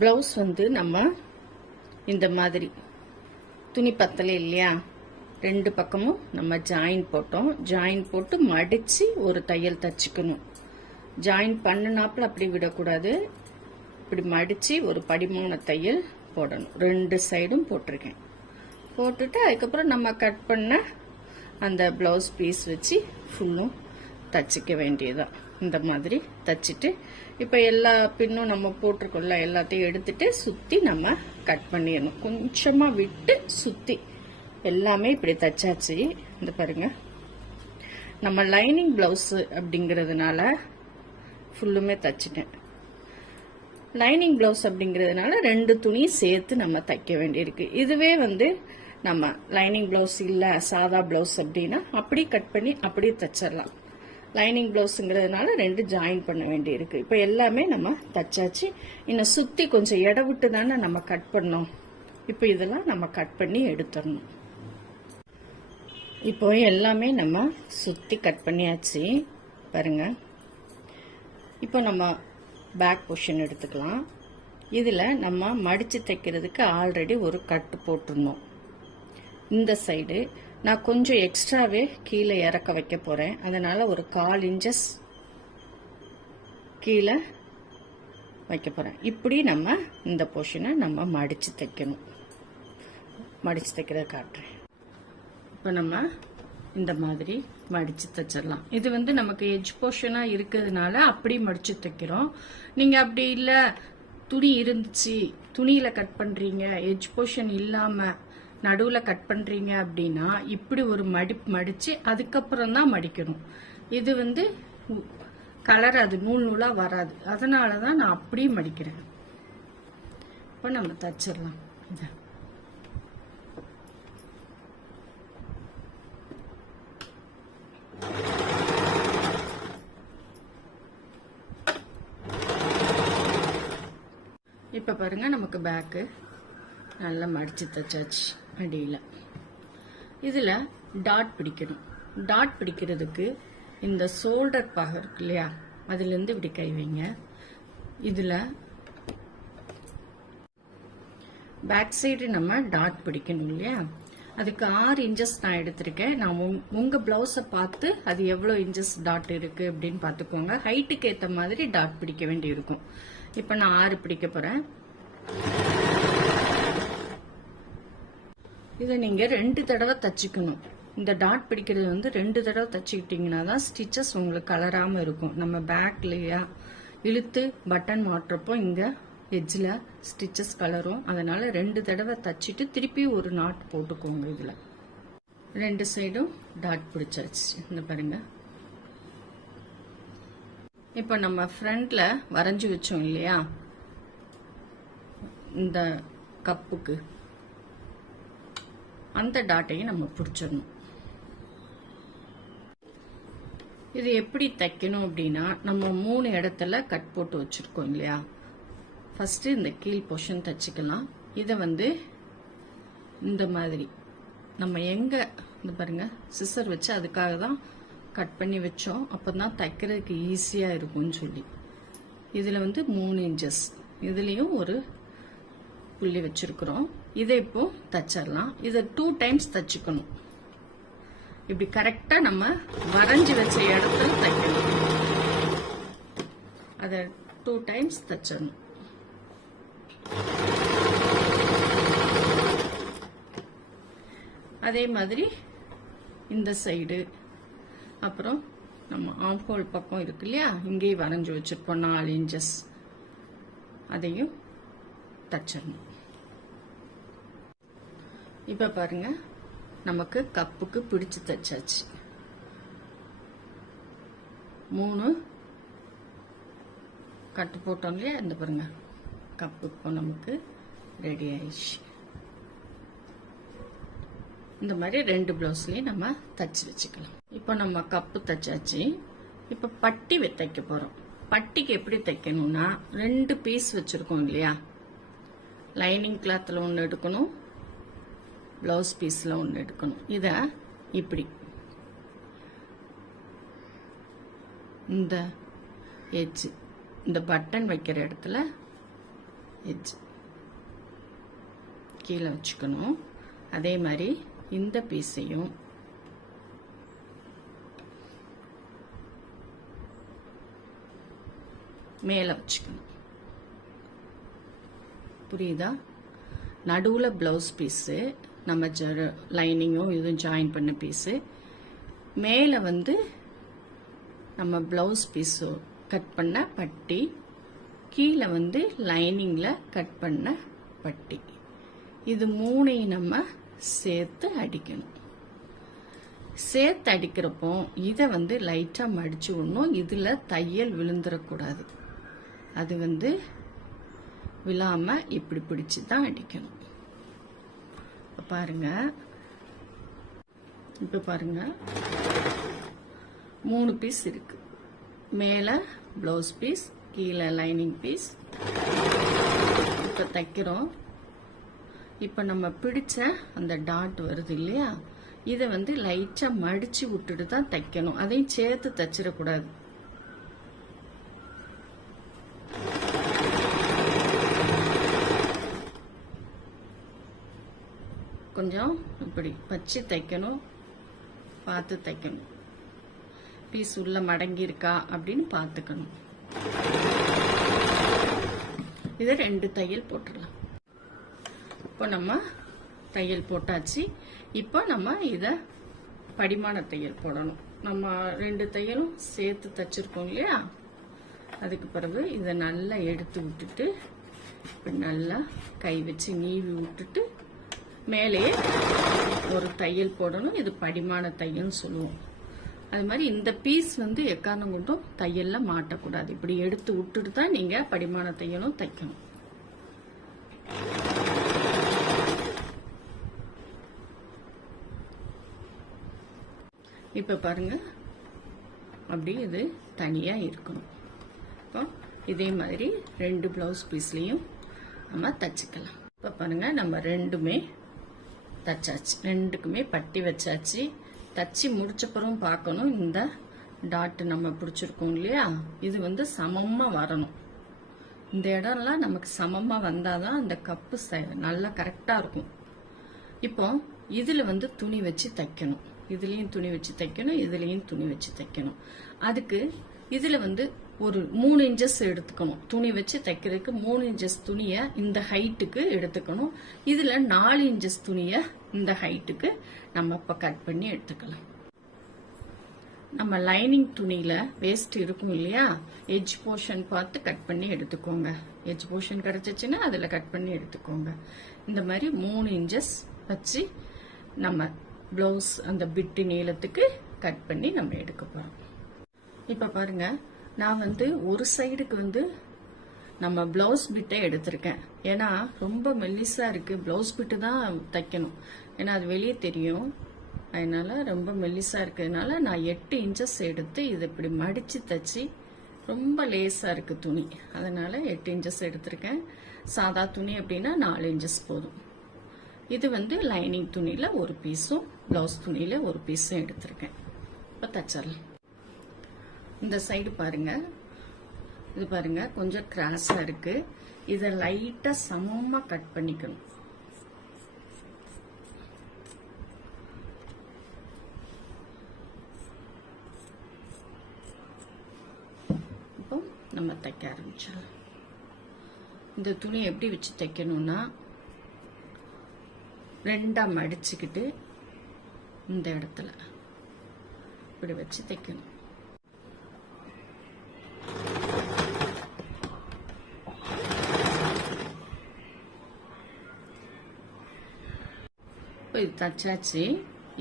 Blouse வந்து நம்ம இந்த மாதிரி துணி பத்தலை இல்லையா, ரெண்டு பக்கமும் நம்ம ஜாயின் போட்டோம். ஜாயின் போட்டு மடிச்சு ஒரு தையல் தச்சுக்கணும். ஜாயின் பண்ணினாப்புல அப்படி விடக்கூடாது. இப்படி மடிச்சு ஒரு படிமான தையல் போடணும். ரெண்டு சைடும் போட்டிருக்கேன். போட்டுட்டு அதுக்கப்புறம் நம்ம கட் பண்ண அந்த பிளவுஸ் பீஸ் வச்சு ஃபுல்லும் தச்சுக்க வேண்டியதான். இந்த மாதிரி தச்சுட்டு இப்போ எல்லா பின்னும் நம்ம போட்டிருக்கோம்ல எல்லாத்தையும் எடுத்துட்டு சுற்றி நம்ம கட் பண்ணிடணும். கொஞ்சமாக விட்டு சுற்றி எல்லாமே இப்படி தச்சாச்சு. இந்த பாருங்க, நம்ம லைனிங் பிளவுஸ் அப்படிங்கிறதுனால ஃபுல்லுமே தச்சுட்டேன். லைனிங் பிளவுஸ் அப்படிங்கிறதுனால ரெண்டு துணி சேர்த்து நம்ம தைக்க வேண்டியிருக்கு. இதுவே வந்து நம்ம லைனிங் பிளவுஸ் இல்லை சாதா பிளவுஸ் அப்படின்னா அப்படி கட் பண்ணி அப்படியே தச்சிடலாம். லைனிங் பிளவுஸுங்கிறதுனால ரெண்டு ஜாயின் பண்ண வேண்டியிருக்கு. இப்போ எல்லாமே நம்ம தச்சாச்சு. இன்னும் சுற்றி கொஞ்சம் இட விட்டு தானே நம்ம கட் பண்ணோம். இப்போ இதெல்லாம் நம்ம கட் பண்ணி எடுத்துடணும். இப்போ எல்லாமே நம்ம சுற்றி கட் பண்ணியாச்சு பாருங்க. இப்போ நம்ம பேக் போர்ஷன் எடுத்துக்கலாம். இதில் நம்ம மடித்து தைக்கிறதுக்கு ஆல்ரெடி ஒரு கட்டு போட்டுருந்தோம். இந்த சைடு நான் கொஞ்சம் எக்ஸ்ட்ராவே கீழே இறக்க வைக்க போகிறேன். அதனால் ஒரு 1/4 இன்ச்சஸ் கீழே வைக்க போகிறேன். இப்படி நம்ம இந்த போர்ஷனை நம்ம மடித்து தைக்கணும். மடித்து தைக்கிறத காட்டுறேன். இப்போ நம்ம இந்த மாதிரி மடித்து தைச்சிடலாம். இது வந்து நமக்கு எட்ஜ் போர்ஷனாக இருக்கிறதுனால அப்படி மடித்து தைக்கிறோம். நீங்கள் அப்படி இல்லை, துணி இருந்துச்சு துணியில் கட் பண்ணுறீங்க, எட்ஜ் போர்ஷன் இல்லாமல் நடுவில் கட் பண்ணுறீங்க அப்படின்னா இப்படி ஒரு மடித்து அதுக்கப்புறம் தான் மடிக்கணும். இது வந்து கலர் அது நூல் நூலாக வராது. அதனால தான் நான் அப்படியே மடிக்கிறேன். இப்போ நம்ம தச்சிடலாம். இதை இப்போ பாருங்க, நமக்கு பேக்கு நல்லா மடித்து தச்சாச்சு. அடியில் இதில் டாட் பிடிக்கணும். டாட் பிடிக்கிறதுக்கு இந்த ஷோல்டர் பாகம் இருக்கு இல்லையா, அதுலேருந்து இப்படி கை வைங்க. இதில் பேக் சைடு நம்ம டாட் பிடிக்கணும் இல்லையா, அதுக்கு 6 இன்ச்சஸ் நான் எடுத்திருக்கேன். நான் உங்கள் ப்ளவுஸை பார்த்து அது எவ்வளோ இன்ச்சஸ் டாட் இருக்குது அப்படின்னு பார்த்துக்கோங்க. ஹைட்டுக்கு ஏற்ற மாதிரி டாட் பிடிக்க வேண்டி இருக்கும். இப்போ நான் 6 பிடிக்க போகிறேன். இதை நீங்கள் 2 தடவை தச்சுக்கணும். இந்த டாட் பிடிக்கிறது வந்து 2 தடவை தச்சுக்கிட்டிங்கன்னா தான் ஸ்டிச்சஸ் உங்களுக்கு கலராமல் இருக்கும். நம்ம பேக்லையா இழுத்து பட்டன் மாட்டுறப்போ இங்கே எட்ஜில் ஸ்டிச்சஸ் கலரும். அதனால் 2 தடவை தச்சுட்டு திருப்பி ஒரு நாட் போட்டுக்கோங்க. இதில் 2 சைடும் டாட் பிடிச்சாச்சு. இந்த பாருங்க. இப்போ நம்ம ஃப்ரண்ட்ல வரைஞ்சி வச்சோம் இல்லையா, இந்த கப்புக்கு அந்த டாட்டையும் நம்ம பிடிச்சிடணும். இது எப்படி தைக்கணும் அப்படின்னா, நம்ம 3 இடத்துல கட் போட்டு வச்சிருக்கோம் இல்லையா, ஃபர்ஸ்ட் இந்த கீழ் போர்ஷன் தச்சுக்கலாம். இதை வந்து இந்த மாதிரி நம்ம எங்க இந்த பாருங்க சிசர் வச்சு அதுக்காக தான் கட் பண்ணி வச்சோம். அப்பதான் தைக்கிறதுக்கு ஈஸியா இருக்கும்னு சொல்லி இதுல வந்து 3 இன்ச்சஸ் இதுலயும் ஒரு புள்ளி வச்சிருக்கிறோம். இதை இப்போ தச்சிடலாம். இதை 2 டைம்ஸ் தச்சுக்கணும். இப்படி கரெக்டா நம்ம வரைஞ்சி வச்ச இடத்துல தைக்கணும். அதை 2 டைம்ஸ் தச்சிடணும். அதே மாதிரி இந்த சைடு, அப்புறம் நம்ம ஆம் ஹோல் பக்கம் இருக்கு இல்லையா, இங்கேயும் வரைஞ்சி வச்சிருப்போம் 4 இன்ச்சஸ், அதையும் தச்சிடணும். இப்ப பாருங்க, நமக்கு கப்புக்கு பிடிச்சு தச்சாச்சு. 3 கட்டு போட்டோம் இல்லையா, இந்த பாருங்க கப்புக்கு நமக்கு ரெடி ஆயிடுச்சு. இந்த மாதிரி 2 பிளவுஸ்லயும் நம்ம தச்சு வச்சுக்கலாம். இப்போ நம்ம கப்பு தச்சாச்சு. இப்ப பட்டி தைக்க போறோம். பட்டிக்கு எப்படி தைக்கணும்னா, 2 பீஸ் வச்சிருக்கோம் இல்லையா, லைனிங் கிளாத்ல ஒன்று எடுக்கணும், பிளவுஸ் பீஸ்ல ஒன்று எடுக்கணும். இத இப்படி இந்த எட்ஜ் இந்த பட்டன் வைக்கிற இடத்துல எட்ஜ் கீழே வச்சுக்கணும். அதே மாதிரி இந்த பீஸையும் மேலே வச்சுக்கணும். புரியுதா? நடுவில் ப்ளவுஸ் பீஸு, நம்ம லைனிங்கும் இதுவும் ஜாயின் பண்ண பீஸு, மேலே வந்து நம்ம ப்ளவுஸ் பீஸு கட் பண்ண பட்டி, கீழே வந்து லைனிங்கில் கட் பண்ண பட்டி. இது மூணையும் நம்ம சேர்த்து அடிக்கணும். சேர்த்து அடிக்கிறப்போ இதை வந்து லைட்டாக மடிச்சு விடணும். இதில் தையல் விழுந்துடக்கூடாது. அது வந்து விழாம இப்படி பிடிச்சு தான் அடிக்கணும். பாருங்க, இப்ப பாருங்க 3 பீஸ் இருக்கு. மேல ப்ளவுஸ் பீஸ், கீழே லைனிங் பீஸ். இப்ப தைக்கிறோம். இப்ப நம்ம பிடிச்ச அந்த டாட் வருது இல்லையா, இதை வந்து லைட்டா மடிச்சு விட்டுட்டு தான் தைக்கணும். அதையும் சேர்த்து தைச்சிடக்கூடாது. கொஞ்சம் இப்படி வச்சு தைக்கணும். பார்த்து தைக்கணும். பீஸ் உள்ள மடங்கி இருக்கா அப்படின்னு பார்த்துக்கணும். இதை 2 தையல் போட்டுடலாம். இப்போ நம்ம தையல் போட்டாச்சு. இப்போ நம்ம இதை படிமான தையல் போடணும். நம்ம 2 தையலும் சேர்த்து தைச்சிருக்கோம் இல்லையா, அதுக்கு பிறகு இதை நல்லா எடுத்து விட்டுட்டு இப்படி நல்லா கை வச்சு நீவி விட்டுட்டு மேலே ஒரு தையல் போடணும். இது படிமான தையல்னு சொல்லுவோம். அது மாதிரி இந்த பீஸ் வந்து எக்காரணம் கொண்டும் தையல்ல மாட்டக்கூடாது. இப்படி எடுத்து விட்டுட்டு தான் நீங்க படிமான தையலும் தைக்கணும். இப்ப பாருங்க, அப்படி இது தனியா இருக்கணும். இப்போ இதே மாதிரி 2 பிளவுஸ் பீஸ்லயும் நம்ம தச்சுக்கலாம். இப்ப பாருங்க, நம்ம 2மே தச்சாச்சு. 2க்குமே பட்டி வச்சாச்சு. தச்சு முடிச்சப்பறம் பார்க்கணும், இந்த டாட் நம்ம பிடிச்சிருக்கோம் இல்லையா, இது வந்து சமமா வரணும். இந்த இடம்லாம் நமக்கு சமமா வந்தாதான் அந்த கப்பு நல்லா கரெக்டா இருக்கும். இப்போ இதுல வந்து துணி வச்சு தைக்கணும். இதுலயும் துணி வச்சு தைக்கணும், இதுலயும் துணி வச்சு தைக்கணும். அதுக்கு இதுல வந்து ஒரு 3 இன்ச்சஸ் எடுத்துக்கணும். துணி வச்சு தைக்கிறதுக்கு 3 இன்ச்சஸ் துணிய இந்த ஹைட்டுக்கு எடுத்துக்கணும். இதுல 4 இன்ச்சஸ் துணிய இந்த ஹைட்டுக்கு நம்ம இப்ப கட் பண்ணி எடுத்துக்கலாம். நம்ம லைனிங் துணியில வேஸ்ட் இருக்கும் இல்லையா, எட்ஜ் போர்ஷன் பார்த்து கட் பண்ணி எடுத்துக்கோங்க. எட்ஜ் போர்ஷன் கிடைச்சிச்சுன்னா அதுல கட் பண்ணி எடுத்துக்கோங்க. இந்த மாதிரி 3 இன்ச்சஸ் வச்சு நம்ம பிளவுஸ் அந்த பிட்டு நீளத்துக்கு கட் பண்ணி நம்ம எடுக்க போறோம். இப்ப பாருங்க, நான் வந்து ஒரு சைடுக்கு வந்து நம்ம பிளவுஸ் பிட்டை எடுத்திருக்கேன். ஏன்னா ரொம்ப மெல்லிசா இருக்கு. பிளவுஸ் பிட்டு தான் தைக்கணும், ஏன்னா அது வெளியே தெரியும். அதனால ரொம்ப மெல்லிசா இருக்கிறதுனால நான் 8 இன்ச்சஸ் எடுத்து இதை இப்படி மடிச்சு தைச்சி, ரொம்ப லேசா இருக்கு துணி, அதனால 8 இன்ச்சஸ் எடுத்திருக்கேன். சாதா துணி அப்படின்னா 4 இன்ச்சஸ் போதும். இது வந்து லைனிங் துணியில ஒரு பீஸும் பிளவுஸ் துணியில ஒரு பீஸும் எடுத்திருக்கேன். இப்ப தச்சிடலாம். இந்த சைடு பாருங்க, இது பாருங்க கொஞ்சம் கிராஸா இருக்கு. இதை லைட்டா சமமா கட் பண்ணிக்கணும். இப்போ நம்ம தைக்க ஆரம்பிச்சிடலாம். இந்த துணி எப்படி வச்சு தைக்கணும்னா, 2ஆ மடிச்சுக்கிட்டு இந்த இடத்துல இப்படி வச்சு தைக்கணும். இப்போ இது தச்சாச்சு.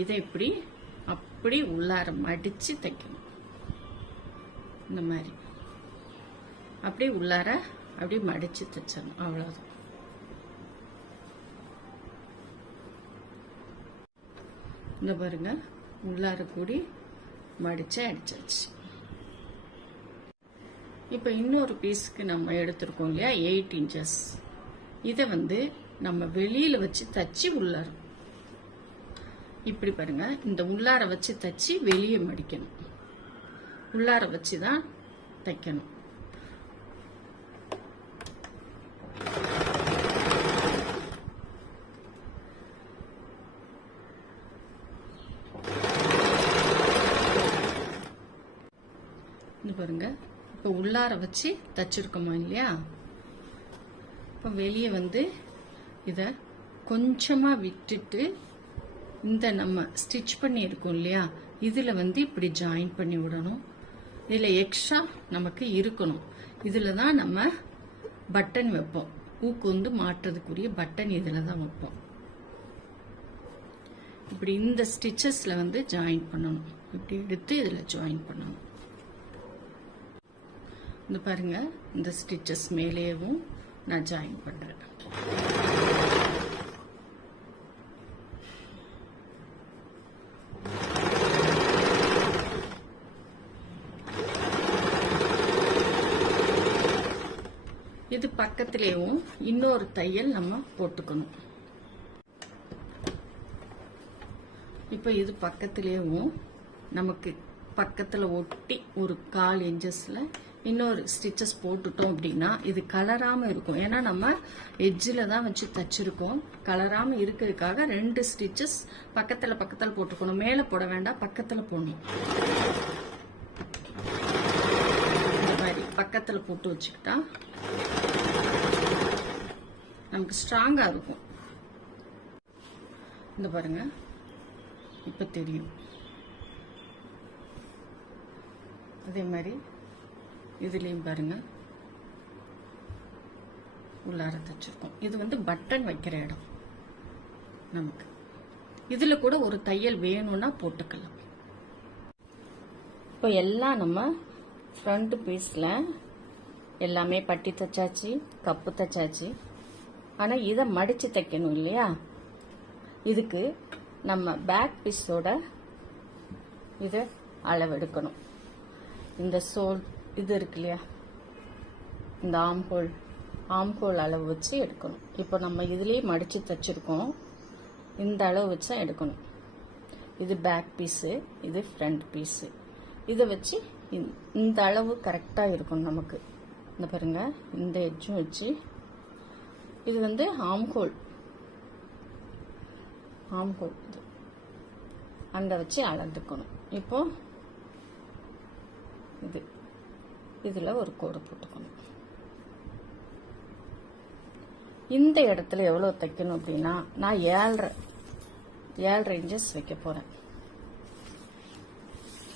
இதை இப்படி அப்படி உள்ளார மடிச்சு தைக்கணும். இந்த மாதிரி அப்படியே உள்ளார அப்படியே மடிச்சு தைச்சிடணும். அவ்வளவுதான். இந்த பாருங்க, உள்ளார கூடி மடிச்சு அடிச்சாச்சு. இப்ப இன்னொரு பீஸுக்கு நம்ம எடுத்திருக்கோம் இல்லையா 8 இன்ச்சஸ், இதை வந்து நம்ம வெளியில வச்சு தச்சு உள்ளார இப்படி பாருங்க, இந்த உள்ளார வச்சு தச்சு வெளியே மடிக்கணும். உள்ளார வச்சுதான் தைக்கணும். இப்போ உள்ளார வச்சு தச்சிருக்கோமா இல்லையா, இப்போ வெளியே வந்து இதை கொஞ்சமாக விட்டுட்டு இந்த நம்ம ஸ்டிச் பண்ணியிருக்கோம் இல்லையா, இதில் வந்து இப்படி ஜாயின் பண்ணி விடணும். இதில் எக்ஸ்ட்ரா நமக்கு இருக்கணும். இதில் தான் நம்ம பட்டன் வைப்போம். ஊக்கு வந்து மாட்டுறதுக்குரிய பட்டன் இதில் தான் வைப்போம். இப்படி இந்த ஸ்டிச்சஸில் வந்து ஜாயின் பண்ணணும். இப்படி எடுத்து இதில் ஜாயின் பண்ணணும். இந்த பாருங்க, இந்த ஸ்டிச்சஸ் மேலேயும் நான் ஜாயின் பண்ணுறேன். இது பக்கத்திலேயும் இன்னொரு தையல் நம்ம போட்டுக்கணும். இப்போ இது பக்கத்திலேயும் நமக்கு பக்கத்தில் ஒட்டி ஒரு 1/4 இன்ச்சஸ்ல இன்னொரு ஸ்டிச்சஸ் போட்டுட்டோம் அப்படின்னா இது கலராம இருக்கும். ஏன்னா நம்ம எட்ஜில் தான் வச்சு தச்சிருக்கோம். கலராம இருக்கிறதுக்காக 2 ஸ்டிச்சஸ் பக்கத்தில் போட்டுக்கணும். மேலே போட வேண்டாம், பக்கத்தில் போடணும். இந்த மாதிரி பக்கத்தில் போட்டு வச்சுக்கிட்டா நமக்கு ஸ்ட்ராங்கா இருக்கும். இந்த பாருங்க, இப்ப தெரியும். அதே மாதிரி இதுலயும் பாருங்க, உள்ளார தச்சிருக்கோம். இது வந்து பட்டன் வைக்கிற இடம். நமக்கு இதுல கூட ஒரு தையல் வேணும்னா போட்டுக்கலாம். இப்போ எல்லாம் நம்ம ஃப்ரண்ட் பீஸ்ல எல்லாமே பட்டி தச்சாச்சு, கப்பு தச்சாச்சு. ஆனா இதை மடிச்சு தைக்கணும் இல்லையா, இதுக்கு நம்ம பேக் பீஸோட இதை அளவெடுக்கணும். இந்த சோல் இது இருக்கு இல்லையா, இந்த ஆம்ஹோல் அளவு வச்சு எடுக்கணும். இப்போ நம்ம இதுலயே மடிச்சு தச்சிருக்கோம், இந்த அளவு வச்சு எடுக்கணும். இது பேக் பீஸு, இது ஃப்ரண்ட் பீஸு. இதை வச்சு இந்த அளவு கரெக்டா இருக்கணும் நமக்கு. இந்த பாருங்க, இந்த எட்ஜும் வச்சு இது வந்து ஆம்ஹோல் இது அங்க வச்சு அளந்துக்கணும். இப்போ இதுல ஒரு கோடு போட்டுக்கணும். இந்த இடத்துல எவ்வளவு தைக்கணும் அப்படின்னா, நான் 7.5 இன்ச்சஸ் வைக்க போறேன்.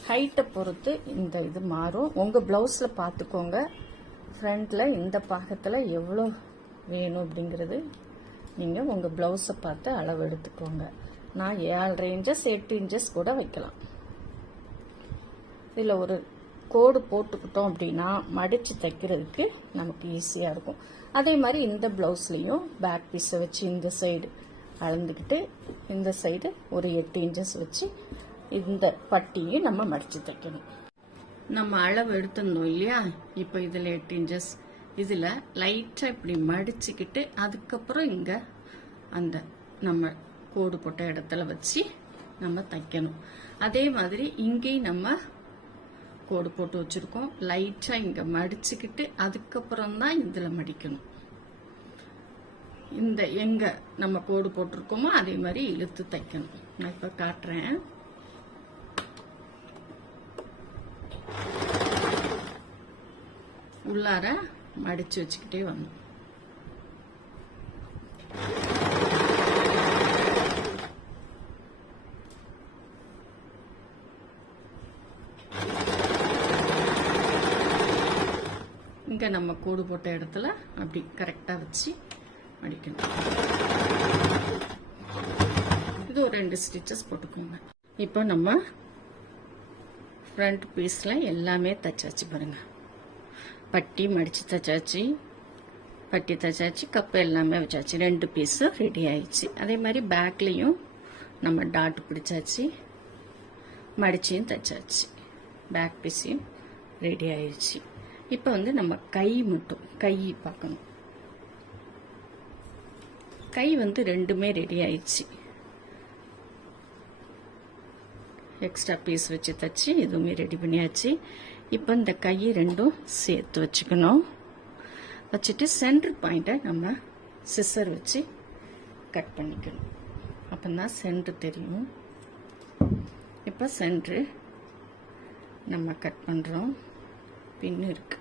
ஹைட்டை பொறுத்து இந்த இது மாறும். உங்க பிளவுஸ்ல பாத்துக்கோங்க, ஃப்ரண்ட்ல இந்த பாகத்துல எவ்வளோ வேணும் அப்படிங்கிறது நீங்க உங்க பிளவுஸை பார்த்து அளவு எடுத்துக்கோங்க. நான் 7.5 இன்ச்சஸ் 8 இன்ச்சஸ் கூட வைக்கலாம். இதுல ஒரு கோடு போட்டுக்கிட்டோம் அப்படின்னா மடிச்சு தைக்கிறதுக்கு நமக்கு ஈஸியா இருக்கும். அதே மாதிரி இந்த பிளவுஸ்லயும் பேக் பீஸை வச்சு இந்த சைடு அளந்துக்கிட்டு இந்த சைடு ஒரு 8 இன்ச்சஸ் வச்சு இந்த பட்டியும் நம்ம மடிச்சு தைக்கணும். நம்ம அளவு எடுத்திருந்தோம் இல்லையா, இப்போ இதுல 8 இன்ச்சஸ், இதுல லைட்டா இப்படி மடிச்சுக்கிட்டு அதுக்கப்புறம் இங்க அந்த நம்ம கோடு போட்ட இடத்துல வச்சு நம்ம தைக்கணும். அதே மாதிரி இங்கேயும் நம்ம கோடு போட்டு வச்சிருக்கோம், லைட்டா இங்க மடிச்சுக்கிட்டு அதுக்கப்புறம் தான் இதுல மடிக்கணும். இந்த எங்க நம்ம கோடு போட்டிருக்கோமோ அதே மாதிரி இழுத்து தைக்கணும். நான் இப்ப காட்டுறேன். உள்ளார மடிச்சு வச்சுக்கிட்டே வரணும். இங்க நம்ம கோடு போட்ட இடத்துல அப்படி கரெக்டா வச்சு மடிக்கணும். இது ஒரு 2 ஸ்டிச்சஸ் போட்டுக்கோங்க. இப்போ நம்ம ஃப்ரண்ட் பீஸ்ல எல்லாமே தச்சாச்சு பாருங்க. பட்டி மடிச்சு தச்சாச்சு, பட்டி தச்சாச்சு, கப்பு எல்லாமே வச்சாச்சு. 2 பீஸ் ரெடி ஆயிடுச்சு. அதே மாதிரி பேக்லயும் நம்ம டாட் பிடிச்சாச்சு, மடிச்சியும் தச்சாச்சு, பேக் பீஸையும் ரெடி ஆயிடுச்சு. இப்போ வந்து நம்ம கை மட்டும் கை பார்க்கணும். கை வந்து 2மே ரெடி ஆயிடுச்சு. எக்ஸ்ட்ரா பீஸ் வச்சு தச்சு இதுவுமே ரெடி பண்ணியாச்சு. இப்போ இந்த கை 2ம் சேர்த்து வச்சுக்கணும். வச்சுட்டு சென்டர் பாயிண்ட்டை நம்ம சிசர் வச்சு கட் பண்ணிக்கணும். அப்போதான் சென்டர் தெரியும். இப்போ சென்டர் நம்ம கட் பண்ணுறோம். பின்னு இருக்கு.